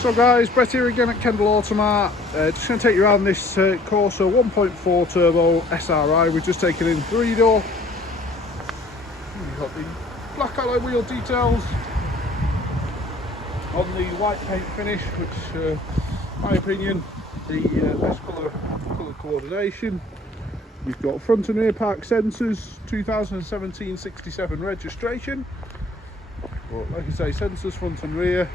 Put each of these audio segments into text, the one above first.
So guys, Brett here again at Kendal Automart. Just going to take you around this Corsa 1.4 turbo SRI. We've just taken in 3-door. We've got the black alloy wheel details on the white paint finish, which in my opinion the best colour coordination. We've got front and rear park sensors, 2017-67 registration. But like I say, sensors front and rear.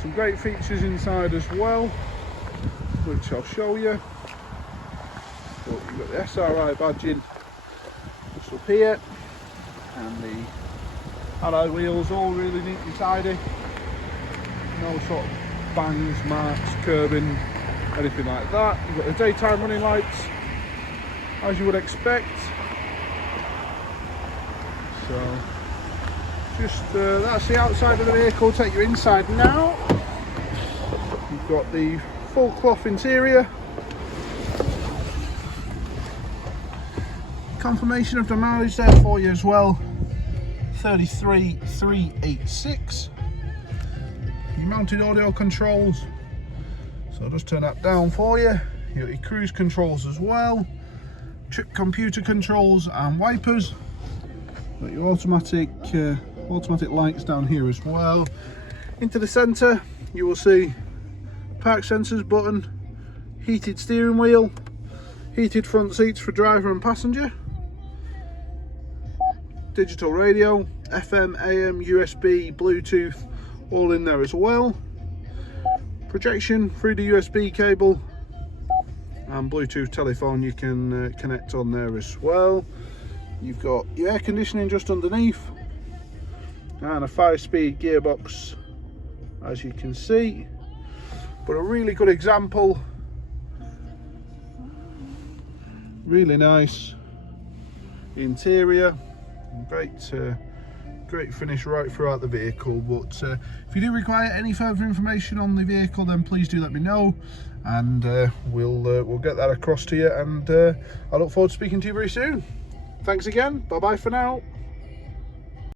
Some great features inside as well, which I'll show you. But you've got the SRI badging just up here, and the alloy wheels all really neat and tidy. No sort of bangs, marks, curbing, anything like that. You've got the daytime running lights, as you would expect. So just that's the outside of the vehicle. Take you inside now. You've got the full cloth interior. Confirmation of the mileage there for you as well. 33,386. Your mounted audio controls. So I'll just turn that down for you. You got your cruise controls as well. Trip computer controls and wipers. Got your automatic lights down here as well. Into the centre you will see park sensors button, heated steering wheel, heated front seats for driver and passenger, digital radio, FM, AM, USB, Bluetooth, all in there as well. Projection through the USB cable, and Bluetooth telephone you can connect on there as well. You've got your air conditioning just underneath, and a 5-speed gearbox, as you can see. But a really good example, really nice interior, great finish right throughout the vehicle. But if you do require any further information on the vehicle, then please do let me know, and we'll get that across to you. And I look forward to speaking to you very soon. Thanks again. Bye bye for now.